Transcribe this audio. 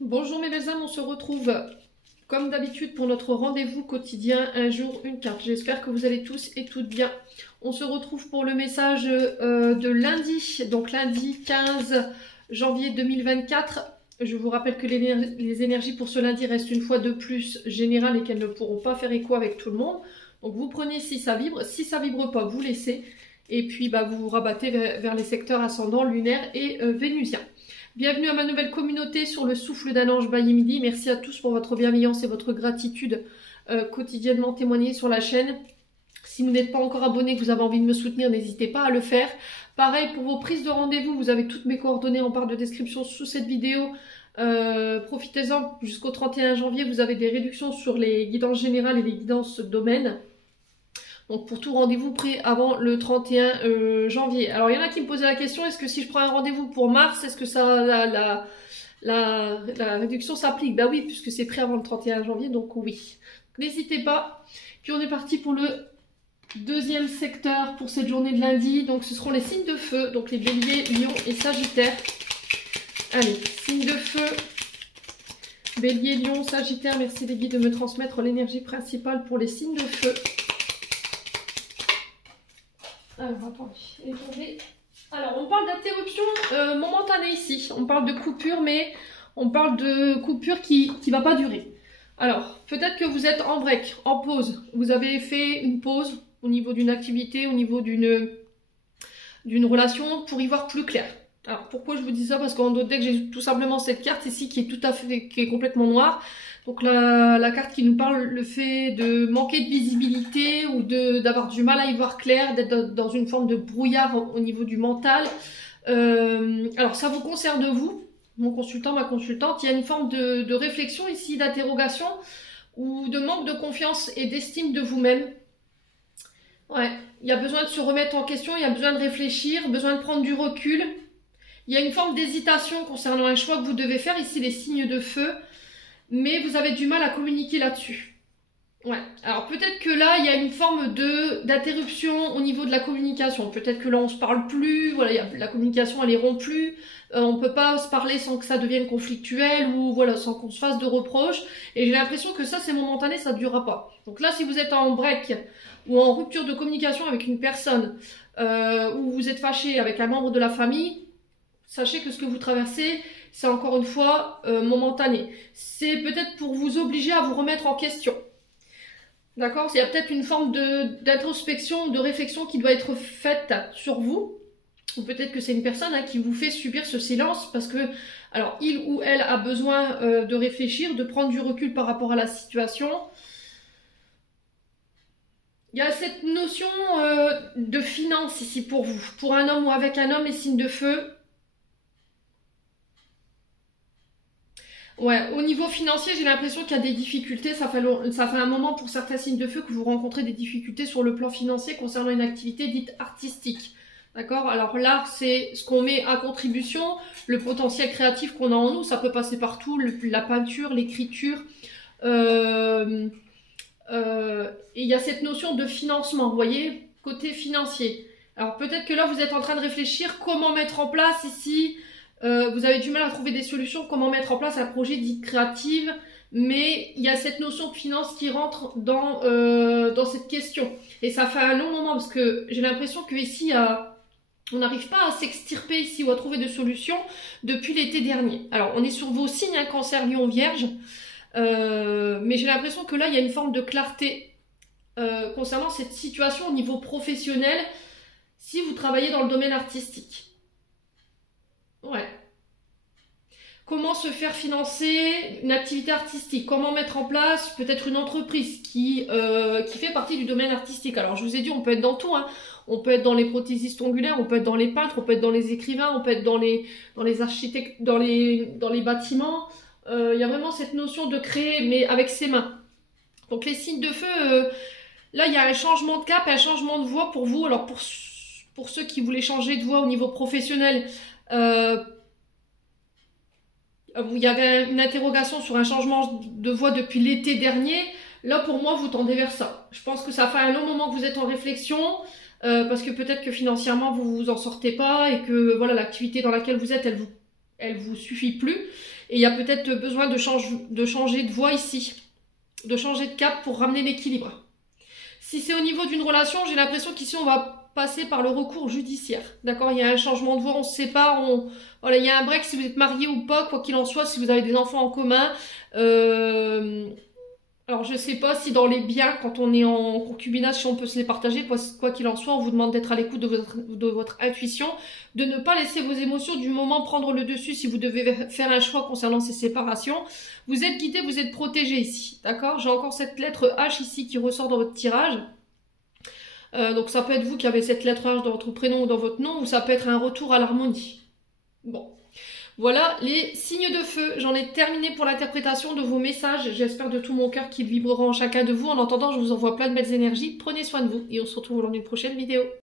Bonjour mes belles âmes, on se retrouve comme d'habitude pour notre rendez-vous quotidien, un jour, une carte. J'espère que vous allez tous et toutes bien. On se retrouve pour le message de lundi, donc lundi 15 janvier 2024. Je vous rappelle que les énergies pour ce lundi restent une fois de plus générales et qu'elles ne pourront pas faire écho avec tout le monde. Donc vous prenez si ça vibre pas, vous laissez. Et puis vous vous rabattez vers les secteurs ascendants, lunaires et vénusiens. Bienvenue à ma nouvelle communauté sur le souffle d'un ange by Midi. Merci à tous pour votre bienveillance et votre gratitude quotidiennement témoignée sur la chaîne. Si vous n'êtes pas encore abonné, que vous avez envie de me soutenir, n'hésitez pas à le faire. Pareil pour vos prises de rendez-vous, vous avez toutes mes coordonnées en barre de description sous cette vidéo. Profitez-en jusqu'au 31 janvier, vous avez des réductions sur les guidances générales et les guidances domaines. Donc pour tout rendez-vous pris avant le 31 janvier. Alors il y en a qui me posaient la question, est-ce que si je prends un rendez-vous pour mars, est-ce que ça la réduction s'applique? Bah oui, puisque c'est pris avant le 31 janvier, donc oui. N'hésitez pas. Puis on est parti pour le deuxième secteur pour cette journée de lundi. Donc ce seront les signes de feu, donc les béliers, lions et sagittaires. Allez, signes de feu. Bélier, lion, sagittaire, merci les guides de me transmettre l'énergie principale pour les signes de feu. Alors, attendez. Alors, on parle d'interruption momentanée ici. On parle de coupure, mais on parle de coupure qui ne va pas durer. Alors, peut-être que vous êtes en break, en pause. Vous avez fait une pause au niveau d'une activité, au niveau d'une relation, pour y voir plus clair. Alors, pourquoi je vous dis ça? Parce qu'en d'autres decks, j'ai tout simplement cette carte ici qui est complètement noire. Donc la carte qui nous parle le fait de manquer de visibilité ou d'avoir du mal à y voir clair, d'être dans une forme de brouillard au niveau du mental. Alors ça vous concerne vous, mon consultant, ma consultante. Il y a une forme de réflexion ici, d'interrogation ou de manque de confiance et d'estime de vous-même. Ouais, il y a besoin de se remettre en question, il y a besoin de réfléchir, besoin de prendre du recul. Il y a une forme d'hésitation concernant un choix que vous devez faire, ici les signes de feu. Mais vous avez du mal à communiquer là-dessus. Ouais. Alors peut-être que là, il y a une forme d'interruption au niveau de la communication. Peut-être que là, on se parle plus. Voilà, la communication, elle est rompue. On peut pas se parler sans que ça devienne conflictuel ou voilà, sans qu'on se fasse de reproches. Et j'ai l'impression que ça, c'est momentané, ça ne durera pas. Donc là, si vous êtes en break ou en rupture de communication avec une personne ou vous êtes fâché avec un membre de la famille, sachez que ce que vous traversez, c'est encore une fois momentané. C'est peut-être pour vous obliger à vous remettre en question. D'accord? Il y a peut-être une forme d'introspection, de réflexion qui doit être faite sur vous. Ou peut-être que c'est une personne qui vous fait subir ce silence parce que, alors, il ou elle a besoin de réfléchir, de prendre du recul par rapport à la situation. Il y a cette notion de finance ici pour vous. Pour un homme ou avec un homme, les signes de feu. Ouais, au niveau financier, j'ai l'impression qu'il y a des difficultés. Ça fait un moment pour certains signes de feu que vous rencontrez des difficultés sur le plan financier concernant une activité dite artistique. D'accord? Alors l'art, c'est ce qu'on met à contribution, le potentiel créatif qu'on a en nous. Ça peut passer partout, la peinture, l'écriture. Et il y a cette notion de financement, vous voyez, côté financier. Alors peut-être que là, vous êtes en train de réfléchir comment mettre en place ici... vous avez du mal à trouver des solutions, comment mettre en place un projet dit créatif, mais il y a cette notion de finance qui rentre dans cette question. Et ça fait un long moment parce que j'ai l'impression qu'ici, on n'arrive pas à s'extirper ici ou à trouver de solutions depuis l'été dernier. Alors, on est sur vos signes, Cancer, Lion, Vierge, mais j'ai l'impression que là, il y a une forme de clarté concernant cette situation au niveau professionnel si vous travaillez dans le domaine artistique. Ouais. Comment se faire financer une activité artistique? Comment mettre en place peut-être une entreprise qui fait partie du domaine artistique? Alors, je vous ai dit, on peut être dans tout. Hein. On peut être dans les prothésistes ongulaires, on peut être dans les peintres, on peut être dans les écrivains, on peut être dans les architectes, dans les bâtiments. Il y a vraiment cette notion de créer, mais avec ses mains. Donc, les signes de feu, là, il y a un changement de cap, un changement de voie pour vous. Alors, pour ceux qui voulaient changer de voie au niveau professionnel, il y avait une interrogation sur un changement de voie depuis l'été dernier. Là, pour moi, vous tendez vers ça. Je pense que ça fait un long moment que vous êtes en réflexion, parce que peut-être que financièrement, vous vous en sortez pas et que voilà, l'activité dans laquelle vous êtes, elle elle vous suffit plus. Et il y a peut-être besoin de changer de voie ici, de changer de cap pour ramener l'équilibre. Si c'est au niveau d'une relation, j'ai l'impression qu'ici on va passer par le recours judiciaire. D'accord, il y a un changement de voie, on se sépare, voilà, il y a un break si vous êtes marié ou pas, quoi qu'il en soit, si vous avez des enfants en commun. Alors je sais pas si dans les biens, quand on est en concubinage, si on peut se les partager, quoi qu'il en soit, on vous demande d'être à l'écoute de votre intuition, de ne pas laisser vos émotions du moment prendre le dessus si vous devez faire un choix concernant ces séparations. Vous êtes guidé, vous êtes protégé ici, d'accord? J'ai encore cette lettre H ici qui ressort dans votre tirage. Donc ça peut être vous qui avez cette lettre H dans votre prénom ou dans votre nom, ou ça peut être un retour à l'harmonie. Bon. Voilà les signes de feu. J'en ai terminé pour l'interprétation de vos messages. J'espère de tout mon cœur qu'ils vibreront en chacun de vous. En attendant, je vous envoie plein de belles énergies. Prenez soin de vous et on se retrouve lors d'une prochaine vidéo.